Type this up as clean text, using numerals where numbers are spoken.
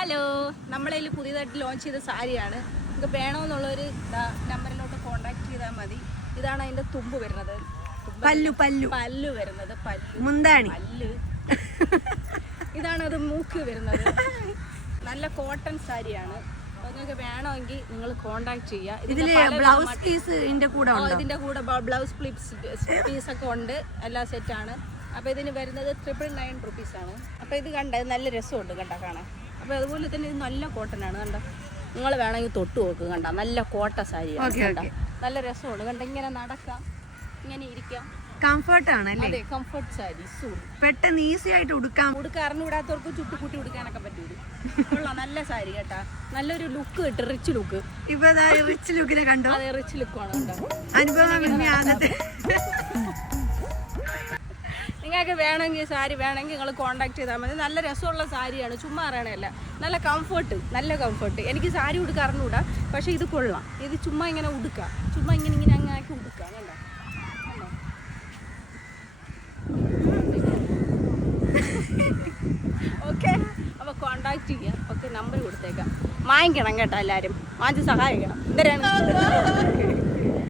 Hello, നമ്മളതിൽ പുതിയതായിട്ട് launch ചെയ്ത സാരിയാണ്. നിങ്ങൾക്ക് വേണമെന്നുള്ളൊരു നമ്പറിലോട്ട് കോണ്ടാക്ട് ചെയ്താൽ മതി. ഇതാണ് അതിൻ്റെ തുമ്പ് വരുന്നത്, പല്ലു വരുന്നത്, മുന്താണി പല്ല്. ഇതാണ് അത് മൂക്ക് വരുന്നത്. നല്ല കോട്ടൺ സാരിയാണ്. നിങ്ങൾക്ക് വേണമെങ്കിൽ നിങ്ങൾ കോണ്ടാക്ട് ചെയ്യുക. ഇതിന്റെ കൂടെ ബ്ലൗസ് പീസൊക്കെ ഉണ്ട്, എല്ലാ സെറ്റാണ്. അപ്പോൾ ഇതിന് വരുന്നത് 999 റുപ്പീസാണ്. അപ്പോൾ ഇത് കണ്ട നല്ല രസമുണ്ട് കണ്ട കാണാൻ. അപ്പോൾ അതുപോലെ തന്നെ ഇത് നല്ല കോട്ടനാണ് കണ്ട. നിങ്ങൾ വേണമെങ്കിൽ തൊട്ട് നോക്കുക കണ്ട, നല്ല കോട്ട സാരിയാണ് കണ്ട. നല്ല രസമുണ്ട് കണ്ട. ഇങ്ങനെ നടക്കാം, ഇങ്ങനെ ഇരിക്കാം, കംഫർട്ടാണ് അല്ലേ? അതെ, കംഫർട്ട് സാരി. പെട്ടെന്ന് ഈസി ആയിട്ട് ഉടുക്കാം. അറിഞ്ഞുകൂടാത്തവർക്ക് ചുട്ടുകൂട്ടി ഉടുക്കാനൊക്കെ പറ്റൂല. കൊള്ളാം, നല്ല സാരി കേട്ടാ. നല്ലൊരു ലുക്ക് കിട്ടും, റിച്ച് ലുക്ക്. ഇപ്പൊ റിച്ച് ലുക്കിനെ കണ്ടോ? അതെ, റിച്ച് ലുക്കാണ് കേട്ടോ. അനുഭവം. നിങ്ങൾക്ക് വേണമെങ്കിൽ സാരി വേണമെങ്കിൽ നിങ്ങൾ കോണ്ടാക്ട് ചെയ്താൽ മതി. നല്ല രസമുള്ള സാരിയാണ്, ചുമ്മാ അറിയണമല്ല. നല്ല കംഫർട്ട്. എനിക്ക് സാരി ഉടുക്കാൻ അറിഞ്ഞൂടാ, പക്ഷേ ഇത് കൊള്ളാം. ഇത് ചുമ്മാ ഇങ്ങനെ ഉടുക്കാം, ചുമ്മാ ഇങ്ങനെ അങ്ങ് ആക്കി ഉടുക്കാം കണ്ടോ. ഓക്കെ, അപ്പോൾ കോണ്ടാക്ട് ചെയ്യാം. ഓക്കെ, നമ്പർ കൊടുത്തേക്കാം. വാങ്ങിക്കണം കേട്ടോ, എല്ലാവരും വാങ്ങിച്ച് സഹായിക്കണം. എന്തരാണ്